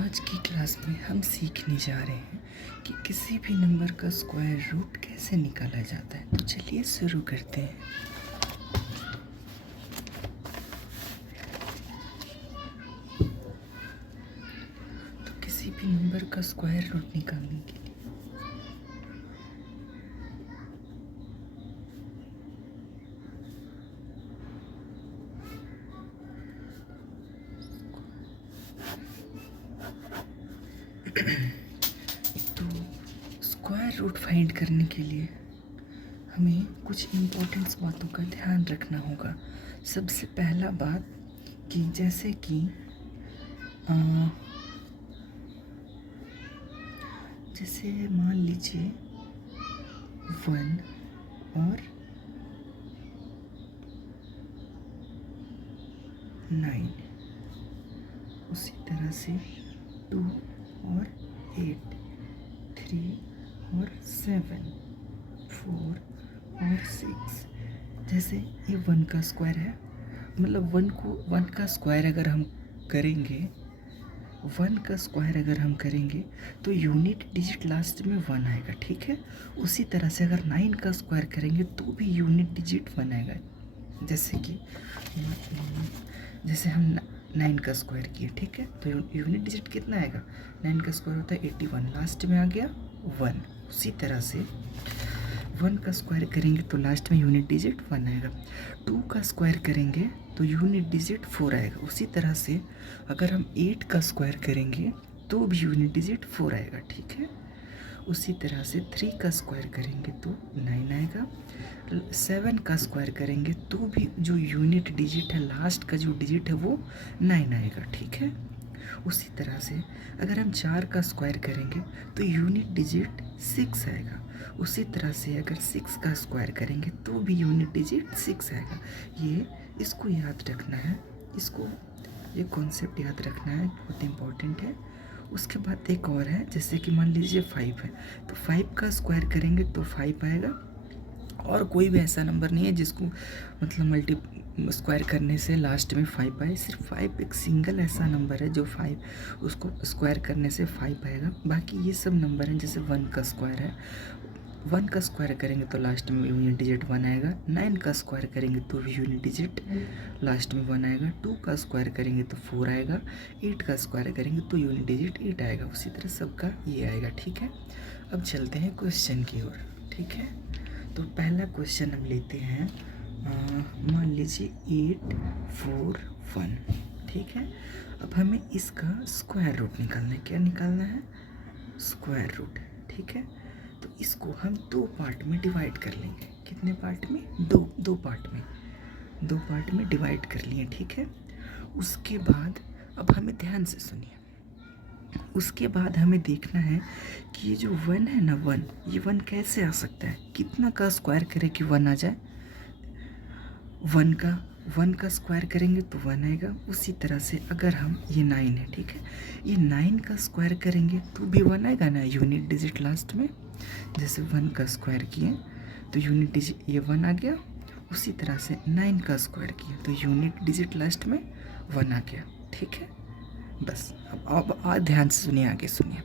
आज की क्लास में हम सीखने जा रहे हैं कि किसी भी नंबर का स्क्वायर रूट कैसे निकाला जाता है। तो चलिए शुरू करते हैं। तो किसी भी नंबर का स्क्वायर रूट निकालने के लिए तो स्क्वायर रूट फाइंड करने के लिए हमें कुछ इम्पोर्टेंट बातों का ध्यान रखना होगा। सबसे पहला बात कि जैसे कि जैसे मान लीजिए 1 और 9, उसी तरह से 2 और 8, 3 और 7, 4 और 6। जैसे ये 1 का स्क्वायर है, मतलब 1 का स्क्वायर अगर हम करेंगे, 1 का स्क्वायर अगर हम करेंगे तो यूनिट डिजिट लास्ट में 1 आएगा, ठीक है। उसी तरह से अगर 9 का स्क्वायर करेंगे तो भी यूनिट डिजिट 1 आएगा। जैसे हम 9 का स्क्वायर किए, ठीक है, तो यूनिट डिजिट कितना आएगा? 9 का स्क्वायर होता है 81, लास्ट में आ गया 1। उसी तरह से 1 का स्क्वायर करेंगे तो लास्ट में यूनिट डिजिट 1 आएगा। 2 का स्क्वायर करेंगे तो यूनिट डिजिट 4 आएगा। उसी तरह से अगर हम 8 का स्क्वायर करेंगे तो भी यूनिट डिजिट 4 आएगा, ठीक है। उसी तरह से 3 का स्क्वायर करेंगे तो 9 आएगा। 7 का स्क्वायर करेंगे तो भी जो यूनिट डिजिट है, लास्ट का जो डिजिट है वो 9 आएगा, ठीक है। उसी तरह से अगर हम 4 का स्क्वायर करेंगे तो यूनिट डिजिट 6 आएगा। उसी तरह से अगर 6 का स्क्वायर करेंगे तो भी यूनिट डिजिट 6 आएगा। इसको याद रखना है, ये कॉन्सेप्ट याद रखना है, बहुत इम्पोर्टेंट है। उसके बाद एक और है, जैसे कि मान लीजिए 5 है तो 5 का स्क्वायर करेंगे तो 5 आएगा। और कोई भी ऐसा नंबर नहीं है जिसको मतलब स्क्वायर करने से लास्ट में 5 आए। सिर्फ 5 एक सिंगल ऐसा नंबर है जो 5, उसको स्क्वायर करने से 5 आएगा। बाकी ये सब नंबर हैं, जैसे 1 का स्क्वायर है, 1 का स्क्वायर करेंगे तो लास्ट में यूनिट डिजिट 1 आएगा। 9 का स्क्वायर करेंगे तो भी यूनिट डिजिट लास्ट में 1 आएगा। 2 का स्क्वायर करेंगे तो 4 आएगा। 8 का स्क्वायर करेंगे तो यूनिट डिजिट 8 आएगा। उसी तरह सबका ये आएगा, ठीक है। अब चलते हैं क्वेश्चन की ओर, ठीक है। तो पहला क्वेश्चन हम लेते हैं, मान लीजिए 8, 4, 1, ठीक है। अब हमें इसका स्क्वायर रूट निकालना है। क्या निकालना है? स्क्वायर रूट, ठीक है। तो इसको हम 2 पार्ट में डिवाइड कर लेंगे। कितने पार्ट में? दो पार्ट में डिवाइड कर लिए, ठीक है। उसके बाद अब हमें ध्यान से सुनिए, उसके बाद हमें देखना है कि ये जो 1 है ना, 1, ये 1 कैसे आ सकता है? कितना का स्क्वायर करें कि 1 आ जाए? 1 का स्क्वायर करेंगे तो 1 आएगा। उसी तरह से अगर हम, ये 9 है, ठीक है, ये 9 का स्क्वायर करेंगे तो भी 1 आएगा ना, यूनिट डिजिट लास्ट में। जैसे 1 का स्क्वायर किए तो यूनिट डिजिट ये 1 आ गया। उसी तरह से 9 का स्क्वायर किए तो यूनिट डिजिट लास्ट में 1 आ गया, ठीक है। बस अब ध्यान से सुनिए, आगे सुनिए।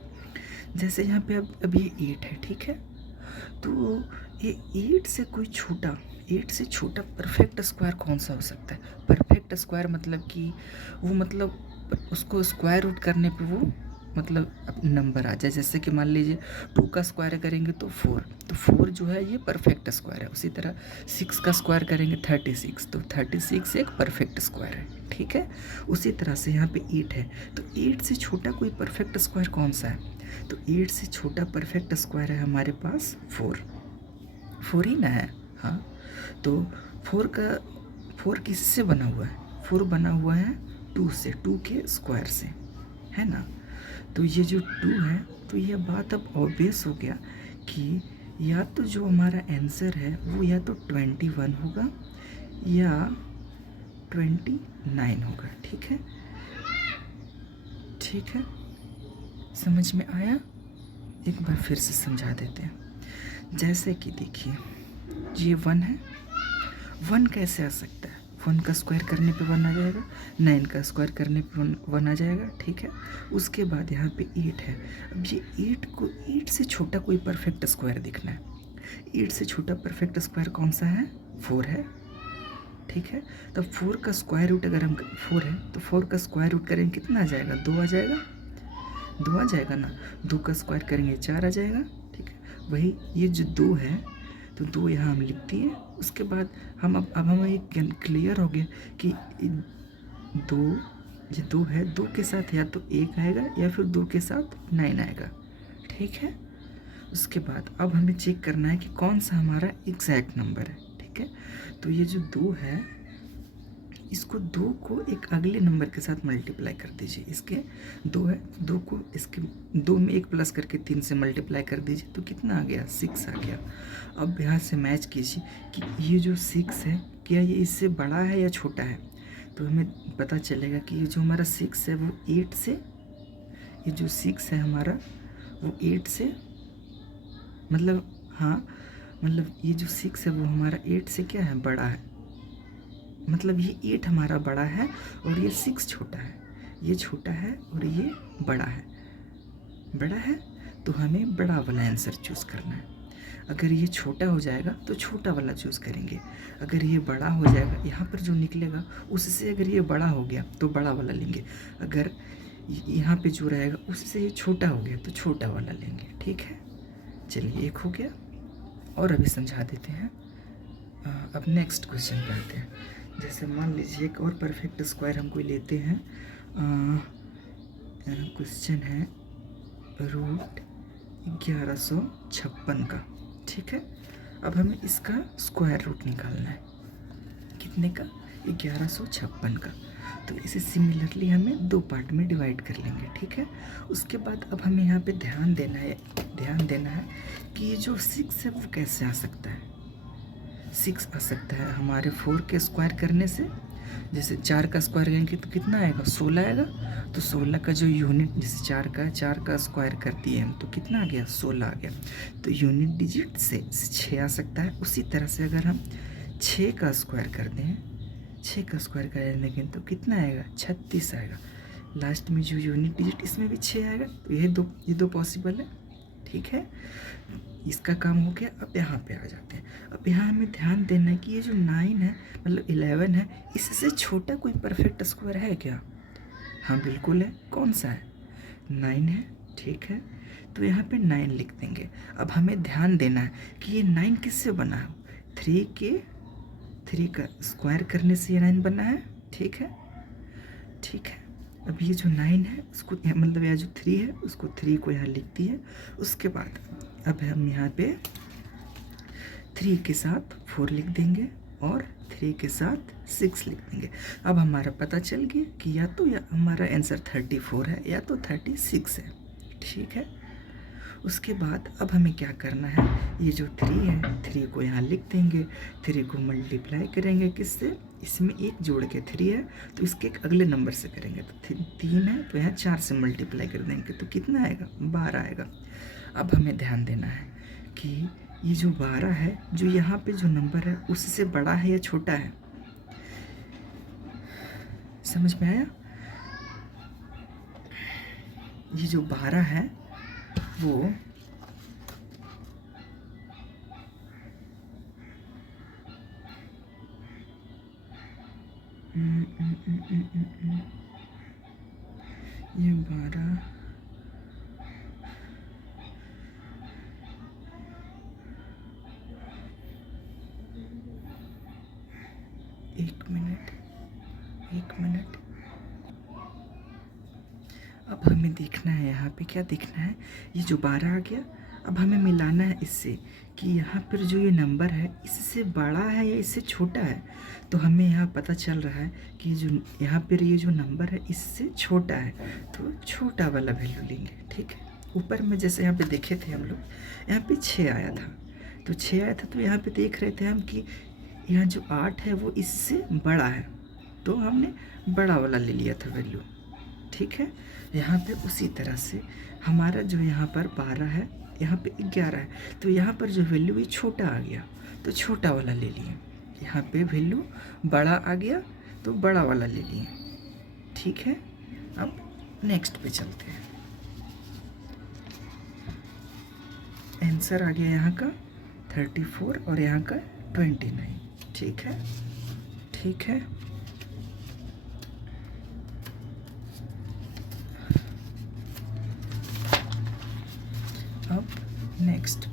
जैसे यहाँ पे अब ये 8 है, ठीक है। तो ये 8 से छोटा परफेक्ट स्क्वायर कौन सा हो सकता है? परफेक्ट स्क्वायर मतलब कि वो, मतलब उसको स्क्वायर रूट करने पे वो मतलब नंबर आ जाए। जैसे कि मान लीजिए 2 का स्क्वायर करेंगे तो 4, तो 4 जो है ये परफेक्ट स्क्वायर है। उसी तरह 6 का स्क्वायर करेंगे 36, तो 36 एक परफेक्ट स्क्वायर है, ठीक है। उसी तरह से यहाँ पे 8 है, तो 8 से छोटा कोई परफेक्ट स्क्वायर कौन सा है? तो 8 से छोटा परफेक्ट स्क्वायर है हमारे पास 4 ही ना है, हाँ। तो 4 किससे बना हुआ है? 4 बना हुआ है 2 से, 2 के स्क्वायर से, है ना। तो ये जो 2 है, तो ये बात अब ऑब्वियस हो गया कि या तो जो हमारा आंसर है वो या तो 21 होगा या 29 होगा, ठीक है। ठीक है, समझ में आया? एक बार फिर से समझा देते हैं। जैसे कि देखिए, ये 1 है, 1 कैसे आ सकता है? 1 का स्क्वायर करने पे 1 आ जाएगा, 9 का स्क्वायर करने पे 1 आ जाएगा, ठीक है। उसके बाद यहाँ पे 8 है। अब ये 8 से छोटा कोई परफेक्ट स्क्वायर दिखना है। 8 से छोटा परफेक्ट स्क्वायर कौन सा है? 4 है, ठीक है। तो 4 का स्क्वायर रूट अगर हम 4 है तो 4 का स्क्वायर रूट करेंगे कितना आ जाएगा? 2 आ जाएगा, 2 आ जाएगा ना। 2 का स्क्वायर करेंगे 4 आ जाएगा, ठीक है। वही ये जो 2 है तो 2 यहाँ हम लिख दिए। उसके बाद हम अब हमें ये क्लियर हो गया कि 2 ये 2 है, 2 के साथ या तो 1 आएगा या फिर 2 के साथ 9 आएगा, ठीक है। उसके बाद अब हमें चेक करना है कि कौन सा हमारा एग्जैक्ट नंबर है, ठीक है। तो ये जो 2 है इसको 2 को एक अगले नंबर के साथ मल्टीप्लाई कर दीजिए। इसके 2 है, 2 को इसके 2 में 1 प्लस करके 3 से मल्टीप्लाई कर दीजिए तो कितना आ गया? 6 आ गया। अब यहाँ से मैच कीजिए कि ये जो 6 है क्या ये इससे बड़ा है या छोटा है। तो हमें पता चलेगा कि ये जो हमारा 6 है वो 8 से, ये जो 6 है हमारा वो 8 से मतलब हाँ मतलब ये जो 6 है वो हमारा 8 से क्या है? बड़ा है। मतलब ये 8 हमारा बड़ा है और ये 6 छोटा है। ये छोटा है और ये बड़ा है। बड़ा है तो हमें बड़ा वाला आंसर चूज़ करना है। अगर ये छोटा हो जाएगा तो छोटा वाला चूज़ करेंगे। अगर ये बड़ा हो जाएगा, यहाँ पर जो निकलेगा उससे अगर ये बड़ा हो गया तो बड़ा वाला लेंगे। अगर यहाँ पे जो रहेगा उससे ये छोटा हो गया तो छोटा वाला लेंगे, ठीक है। चलिए एक हो गया और अभी समझा देते हैं। अब नेक्स्ट क्वेश्चन पे आते हैं। जैसे मान लीजिए एक और परफेक्ट स्क्वायर हम कोई लेते हैं। क्वेश्चन है रूट 1156 का, ठीक है। अब हमें इसका स्क्वायर रूट निकालना है। कितने का? 1156 का। तो इसे सिमिलरली हमें 2 पार्ट में डिवाइड कर लेंगे, ठीक है। उसके बाद अब हमें यहाँ पे ध्यान देना है कि ये जो 6 है वो कैसे आ सकता है। 6 आ सकता है हमारे 4 के स्क्वायर करने से। जैसे 4 का स्क्वायर करेंगे तो कितना आएगा? 16 आएगा। तो 16 का जो यूनिट, जैसे 4 का स्क्वायर कर दिए हम तो कितना आ गया? 16 आ गया। तो यूनिट डिजिट से 6 आ सकता है। उसी तरह से अगर हम 6 का स्क्वायर कर दें, 6 का स्क्वायर करने के तो कितना आएगा? 36 आएगा। लास्ट में जो यूनिट डिजिट इसमें भी 6 आएगा। तो ये दो पॉसिबल है, ठीक है। इसका काम हो गया। अब यहाँ पे आ जाते हैं। अब यहाँ हमें ध्यान देना है कि ये जो 9 है मतलब 11 है, इससे छोटा कोई परफेक्ट स्क्वायर है क्या? हाँ बिल्कुल है। कौन सा है? 9 है, ठीक है। तो यहाँ पे 9 लिख देंगे। अब हमें ध्यान देना है कि ये 9 किससे बना है? 3 का स्क्वायर करने से ये 9 बना है, ठीक है, ठीक है। अब ये जो 9 है उसको मतलब यह जो 3 है उसको 3 को यहाँ लिख दिए। उसके बाद अब हम यहाँ पे 3 के साथ 4 लिख देंगे और 3 के साथ 6 लिख देंगे। अब हमारा पता चल गया कि या हमारा आंसर 34 है या तो 36 है, ठीक है। उसके बाद अब हमें क्या करना है? ये जो 3 है 3 को यहाँ लिख देंगे। 3 को मल्टीप्लाई करेंगे किससे? इसमें 1 जोड़ के 3 है तो इसके एक अगले नंबर से करेंगे। तो 3 है तो यहाँ 4 से मल्टीप्लाई कर देंगे तो कितना आएगा? 12 आएगा। अब हमें ध्यान देना है कि ये जो 12 है जो यहाँ पे जो नंबर है उससे बड़ा है या छोटा है। समझ में आया? ये जो 12 है वो ये 12 एक मिनट। अब हमें देखना है यहाँ पे क्या देखना है? ये जो 12 आ गया। अब हमें मिलाना है इससे कि यहाँ पर जो ये नंबर है इससे बड़ा है या इससे छोटा है। तो हमें यहाँ पता चल रहा है कि जो यहाँ पर ये जो नंबर है इससे छोटा है तो छोटा वाला वैल्यू लेंगे, ठीक है। ऊपर में जैसे यहाँ पे देखे थे हम लोग, यहाँ पे 6 आया था। तो 6 आया था तो यहाँ पे देख रहे थे हम कि यहाँ जो 8 है वो इससे बड़ा है तो हमने बड़ा वाला ले लिया था वैल्यू, ठीक है। यहाँ पे उसी तरह से हमारा जो यहाँ पर 12 है यहाँ पे 11 है तो यहाँ पर जो वैल्यू है छोटा आ गया तो छोटा वाला ले लिए, यहाँ पे वैल्यू बड़ा आ गया तो बड़ा वाला ले लिए, ठीक है। अब नेक्स्ट पे चलते हैं। आंसर आ गया यहाँ का 34 और यहाँ का 29, ठीक है, ठीक है। अब नेक्स्ट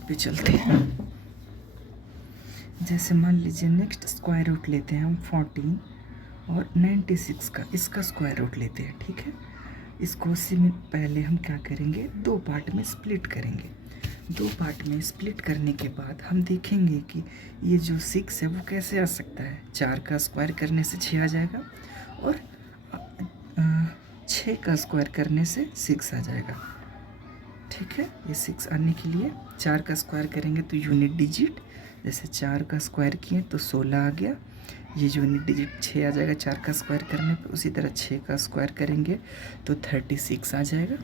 पे चलते हैं। जैसे मान लीजिए नेक्स्ट स्क्वायर रूट लेते हैं हम 14 और 96 का, इसका स्क्वायर रूट लेते हैं, ठीक है। इसको उसी में पहले हम क्या करेंगे, दो पार्ट में स्प्लिट करेंगे। दो पार्ट में स्प्लिट करने के बाद हम देखेंगे कि ये जो 6 है वो कैसे आ सकता है। 4 का स्क्वायर करने से 6 आ जाएगा और 6 का स्क्वायर करने से 6 आ जाएगा, ठीक है। ये 6 आने के लिए 4 का स्क्वायर करेंगे तो यूनिट डिजिट, जैसे 4 का स्क्वायर किए तो 16 आ गया। ये यूनिट डिजिट 6 आ जाएगा 4 का स्क्वायर करने पे। उसी तरह 6 का स्क्वायर करेंगे तो 36 आ जाएगा।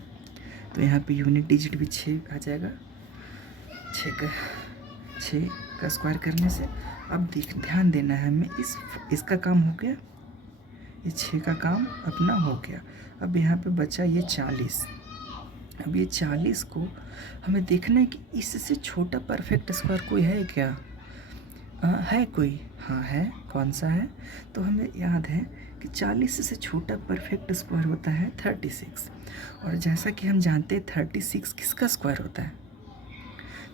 तो यहाँ पे यूनिट डिजिट भी 6 आ जाएगा 6 का स्क्वायर करने से। अब ध्यान देना है हमें, इसका काम हो गया, ये 6 का काम अपना हो गया। अब यहाँ पे बचा ये 40। अब ये 40 को हमें देखना है कि इससे छोटा परफेक्ट स्क्वायर कोई है क्या? है कोई? हाँ है। कौन सा है? तो हमें याद है कि 40 से छोटा परफेक्ट स्क्वायर होता है 36। और जैसा कि हम जानते हैं 36 किसका स्क्वायर होता है?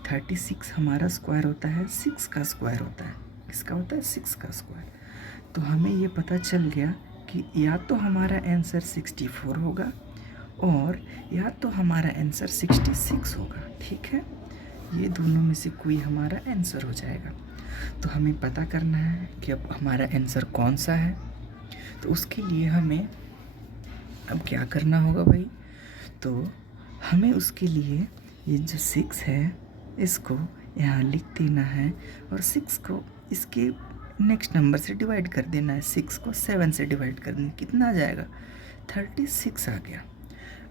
36 हमारा स्क्वायर होता है 6 का स्क्वायर होता है। किसका होता है? 6 का स्क्वायर। तो हमें ये पता चल गया कि या तो हमारा आंसर 64 होगा और या तो हमारा आंसर 66 होगा, ठीक है। ये दोनों में से कोई हमारा आंसर हो जाएगा। तो हमें पता करना है कि अब हमारा आंसर कौन सा है। तो उसके लिए हमें अब क्या करना होगा भाई, तो हमें उसके लिए ये जो 6 है इसको यहाँ लिख देना है और 6 को इसके नेक्स्ट नंबर से डिवाइड कर देना है। 6 को 7 से डिवाइड कर देना, कितना आ जाएगा? 36 आ गया।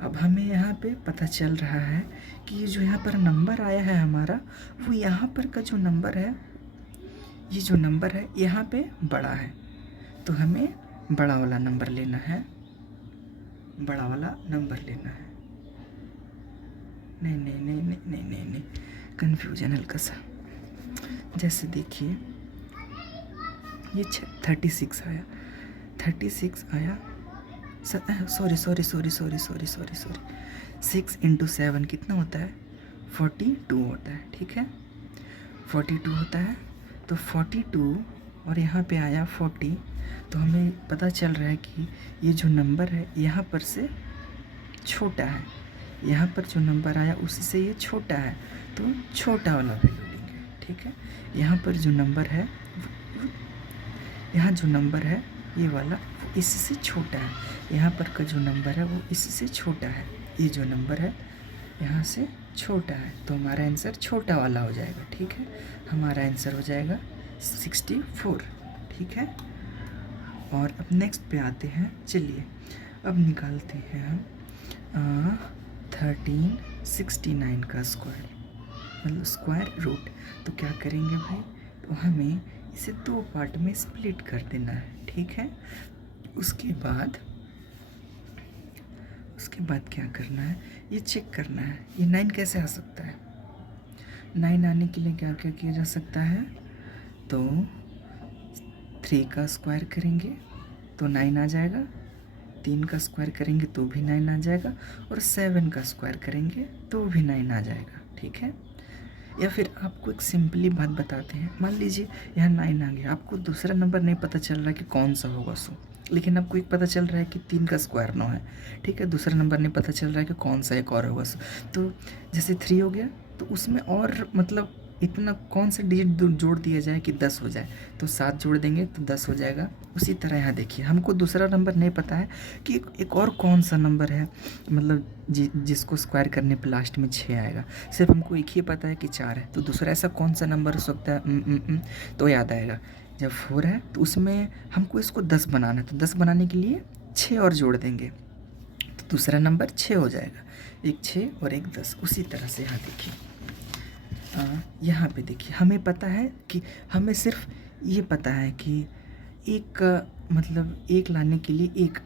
अब हमें यहाँ पे पता चल रहा है कि ये जो यहाँ पर नंबर आया है हमारा, वो यहाँ पर का जो नंबर है, ये जो नंबर है यहाँ पे बड़ा है। तो हमें बड़ा वाला नंबर लेना है, बड़ा वाला नंबर लेना है। नहीं नहीं नहीं नहीं नहीं नहीं नहीं, कन्फ्यूजन हल्का सा। जैसे देखिए ये 36 आया, 36 आया, सॉरी 6 × 7 कितना होता है? 42 होता है, ठीक है। 42 होता है। तो 42 और यहाँ पे आया 40। तो हमें पता चल रहा है कि ये जो नंबर है यहाँ पर से छोटा है, यहाँ पर जो नंबर आया उसी से ये छोटा है, तो छोटा वाला वैल्यू लेंगे, ठीक है। यहाँ पर जो नंबर है, यहाँ जो नंबर है ये वाला वो इससे छोटा है, यहाँ पर का जो नंबर है वो इससे छोटा है, ये जो नंबर है यहाँ से छोटा है। तो हमारा आंसर छोटा वाला हो जाएगा, ठीक है। हमारा आंसर हो जाएगा 64, ठीक है। और अब नेक्स्ट पे आते हैं। चलिए अब निकालते हैं हम 1369 का स्क्वायर, मतलब स्क्वायर रूट। तो क्या करेंगे भाई, तो हमें इसे दो पार्ट में स्प्लिट कर देना है, ठीक है। उसके बाद क्या करना है, ये चेक करना है ये 9 कैसे आ सकता है। 9 आने के लिए क्या क्या किया जा सकता है, तो 3 का स्क्वायर करेंगे तो 9 आ जाएगा, 3 का स्क्वायर करेंगे तो भी 9 आ जाएगा, और 7 का स्क्वायर करेंगे तो भी 9 आ जाएगा, ठीक है। या फिर आपको एक सिंपली बात बताते हैं, मान लीजिए यहाँ 9 आ गया, आपको दूसरा नंबर नहीं पता चल रहा कि कौन सा होगा सो, लेकिन आपको एक पता चल रहा है कि 3 का स्क्वायर 9 है, ठीक है। दूसरा नंबर नहीं पता चल रहा है कि कौन सा एक और होगा सो। तो जैसे 3 हो गया तो उसमें और मतलब इतना कौन सा डिजिट जोड़ दिया जाए कि 10 हो जाए, तो 7 जोड़ देंगे तो 10 हो जाएगा। उसी तरह यहाँ देखिए हमको दूसरा नंबर नहीं पता है कि एक और कौन सा नंबर है, मतलब जिसको स्क्वायर करने पे लास्ट में 6 आएगा। सिर्फ हमको एक ही पता है कि 4 है, तो दूसरा ऐसा कौन सा नंबर हो सकता है? तो याद आएगा जब 4 है तो उसमें हमको इसको 10 बनाना है, तो 10 बनाने के लिए 6 और जोड़ देंगे तो दूसरा नंबर 6 हो जाएगा। एक 6 और एक 10। उसी तरह से यहाँ देखिए यहाँ पे देखिए, हमें पता है कि हमें सिर्फ ये पता है कि एक मतलब एक लाने के लिए एक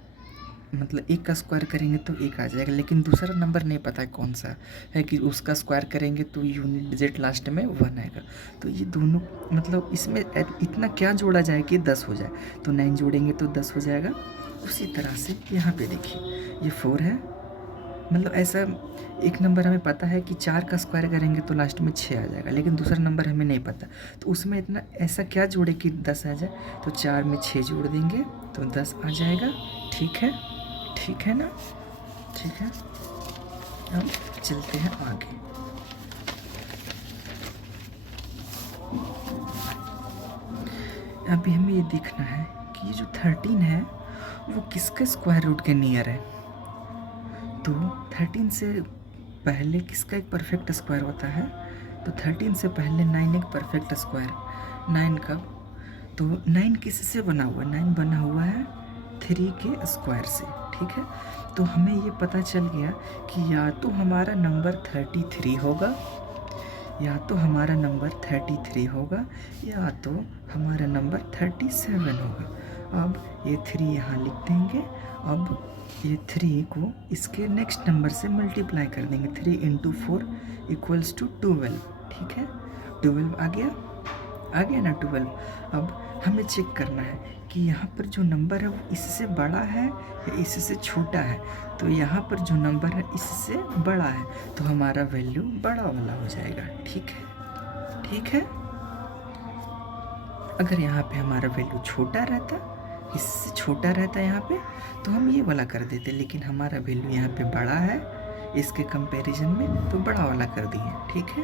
मतलब एक का स्क्वायर करेंगे तो एक आ जाएगा, लेकिन दूसरा नंबर नहीं पता है कौन सा है कि उसका स्क्वायर करेंगे तो यूनिट डिजिट लास्ट में 1 आएगा। तो ये दोनों मतलब इसमें इतना क्या जोड़ा जाए कि 10 हो जाए, तो 9 जोड़ेंगे तो 10 हो जाएगा। उसी तरह से यहाँ पे देखिए ये 4 है, मतलब ऐसा एक नंबर हमें पता है कि 4 का स्क्वायर करेंगे तो लास्ट में 6 आ जाएगा, लेकिन दूसरा नंबर हमें नहीं पता, तो उसमें इतना ऐसा क्या जोड़े कि 10 आ जाए, तो 4 में 6 जोड़ देंगे तो 10 आ जाएगा। ठीक है, ठीक है ना, ठीक है। अब चलते हैं आगे। अभी हमें ये देखना है कि ये जो 13 है वो किसके स्क्वायर रूट के नियर है। तो 13 से पहले किसका एक परफेक्ट स्क्वायर होता है, तो 13 से पहले 9 एक परफेक्ट स्क्वायर। 9 का तो 9 किससे बना हुआ है, 9 बना हुआ है 3 के स्क्वायर से। ठीक है, तो हमें ये पता चल गया कि या तो हमारा नंबर 33 होगा, या तो हमारा नंबर 33 होगा, या तो हमारा नंबर 37 होगा। अब ये 3 यहाँ लिख देंगे। अब ये 3 को इसके नेक्स्ट नंबर से मल्टीप्लाई कर देंगे। 3 इंटू 4 इक्वल्स टू 12। ठीक है, 12 आ गया ना 12। अब हमें चेक करना है कि यहाँ पर जो नंबर है वो इससे बड़ा है या इससे छोटा है। तो यहाँ पर जो नंबर है इससे बड़ा है, तो हमारा वैल्यू बड़ा वाला हो जाएगा। ठीक है, ठीक है। अगर यहाँ पे हमारा वैल्यू छोटा रहता, इससे छोटा रहता यहाँ पे, तो हम ये वाला कर देते, लेकिन हमारा वैल्यू यहाँ पे बड़ा है इसके कंपैरिजन में, तो बड़ा वाला कर दिए। ठीक है,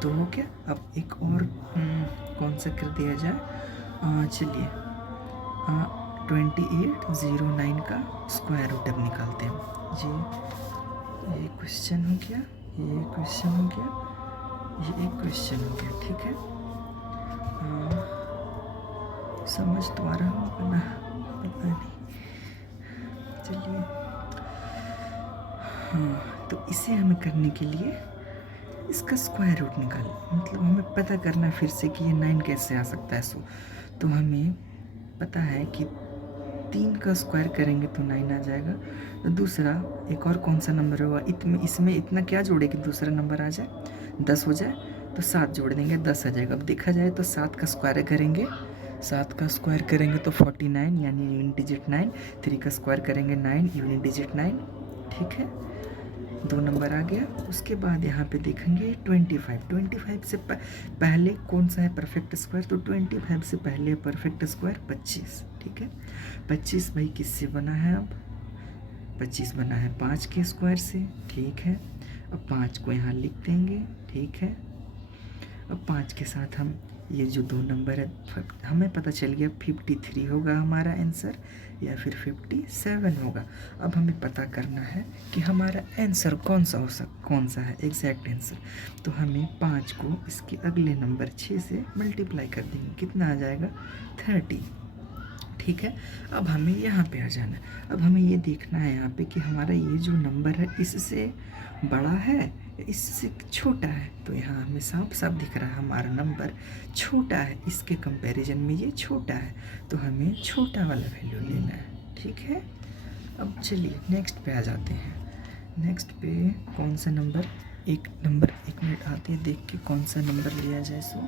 2 हो गया। अब एक और कौन सा कर दिया जाए, चलिए 2809 का स्क्वायर रूट अब निकालते हैं। ये क्वेश्चन हो गया, ये क्वेश्चन हो गया, ये एक क्वेश्चन हो गया। ठीक है, समझ तो आ रहा होगा ना, पता नहीं, चलिए। हाँ, तो इसे हमें करने के लिए इसका स्क्वायर रूट निकाल, मतलब हमें पता करना फिर से कि ये 9 कैसे आ सकता है। तो हमें पता है कि 3 का स्क्वायर करेंगे तो 9 आ जाएगा। तो दूसरा एक और कौन सा नंबर होगा, इसमें इतना क्या जोड़े कि दूसरा नंबर आ जाए, 10 हो जाए, तो 7 जोड़ देंगे 10 आ जाएगा। अब देखा जाए तो 7 का स्क्वायर करेंगे, 7 का स्क्वायर करेंगे तो 49 यानी यूनिट डिजिट 9। 3 का स्क्वायर करेंगे 9 यूनिट डिजिट 9। ठीक है, 2 नंबर आ गया। उसके बाद यहाँ पे देखेंगे 25 से पहले कौन सा है परफेक्ट स्क्वायर, तो 25 से पहले परफेक्ट स्क्वायर 25। ठीक है, 25 भाई किससे बना है, अब 25 बना है 5 के स्क्वायर से। ठीक है, अब 5 को यहाँ लिख देंगे। ठीक है, अब 5 के साथ हम ये जो 2 नंबर है, हमें पता चल गया 53 होगा हमारा आंसर या फिर 57 होगा। अब हमें पता करना है कि हमारा आंसर कौन सा है एग्जैक्ट आंसर। तो हमें 5 को इसके अगले नंबर 6 से मल्टीप्लाई कर देंगे, कितना आ जाएगा 30। ठीक है, अब हमें यहाँ पे आ जाना है। अब हमें ये देखना है यहाँ पे कि हमारा ये जो नंबर है इससे बड़ा है इससे छोटा है। तो यहाँ हमें साफ साफ दिख रहा है हमारा नंबर छोटा है, इसके कंपैरिजन में ये छोटा है, तो हमें छोटा वाला वैल्यू लेना है। ठीक है, अब चलिए नेक्स्ट पे आ जाते हैं। नेक्स्ट पे कौन सा नंबर, एक मिनट आते हैं देख के कौन सा नंबर लिया जाए सो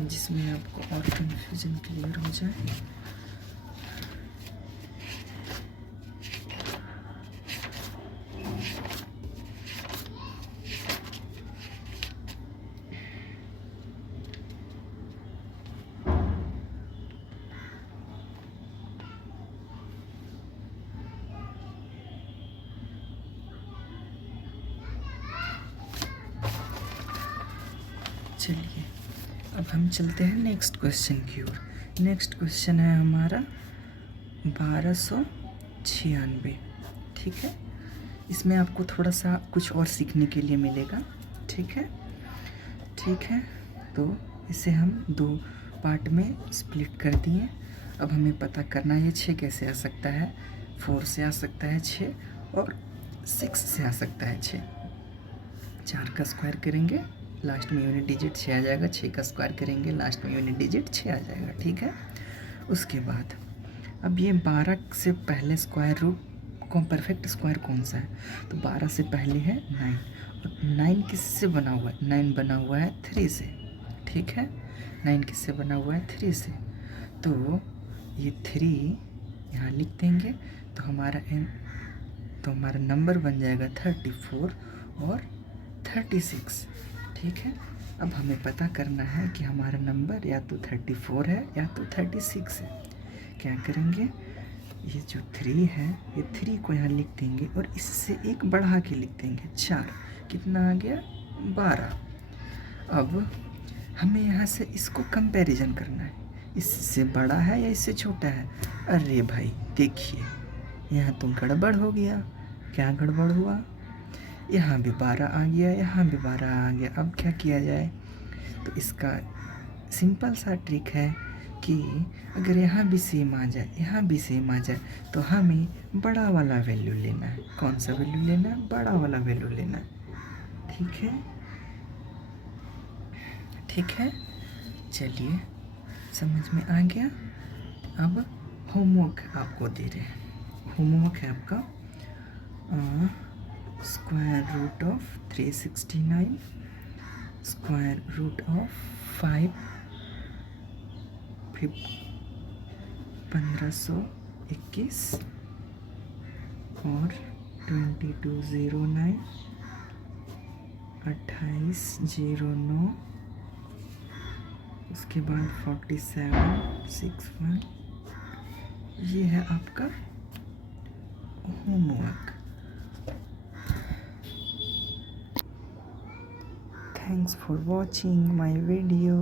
जिसमें आपको और कन्फ्यूजन क्लियर हो जाए। चलिए अब हम चलते हैं नेक्स्ट क्वेश्चन की ओर। नेक्स्ट क्वेश्चन है हमारा 1296। ठीक है, इसमें आपको थोड़ा सा कुछ और सीखने के लिए मिलेगा। ठीक है, ठीक है, तो इसे हम 2 पार्ट में स्प्लिट कर दिए। अब हमें पता करना है ये 6 कैसे आ सकता है, 4 से आ सकता है 6 और 6 से आ सकता है 6। 4 का स्क्वायर करेंगे लास्ट में यूनिट डिजिट 6 आ जाएगा, 6 का स्क्वायर करेंगे लास्ट में यूनिट डिजिट 6 आ जाएगा, ठीक है। उसके बाद अब ये 12 से पहले स्क्वायर रूट कौन परफेक्ट स्क्वायर कौन सा है, तो 12 से पहले है 9, और 9 किससे बना हुआ है, 9 बना हुआ है 3 से, ठीक है। 9 किससे बना हुआ है, 3 से, तो ये 3 यहाँ लिख देंगे, तो हमारा नंबर बन जाएगा 34 और 36, ठीक है। अब हमें पता करना है कि हमारा नंबर या तो 34 है या तो 36 है। क्या करेंगे, ये जो 3 है ये 3 को यहाँ लिख देंगे और इससे एक बढ़ा के लिख देंगे 4, कितना आ गया 12। अब हमें यहाँ से इसको कंपैरिजन करना है, इससे बड़ा है या इससे छोटा है। अरे भाई देखिए यहाँ तो गड़बड़ हो गया, क्या गड़बड़ हुआ, यहाँ भी 12 आ गया, यहाँ भी 12 आ गया। अब क्या किया जाए, तो इसका सिंपल सा ट्रिक है कि अगर यहाँ भी सेम आ जाए, यहाँ भी सेम आ जाए, तो हमें बड़ा वाला वैल्यू लेना है। कौन सा वैल्यू लेना है, बड़ा वाला वैल्यू लेना है, ठीक है, ठीक है। चलिए समझ में आ गया। अब होमवर्क आपको दे रहे हैं, होमवर्क है आपका square root of 369, square root of 1521 और 2209 2809, उसके बाद 4761। ये है आपका homework. Thanks for watching my video.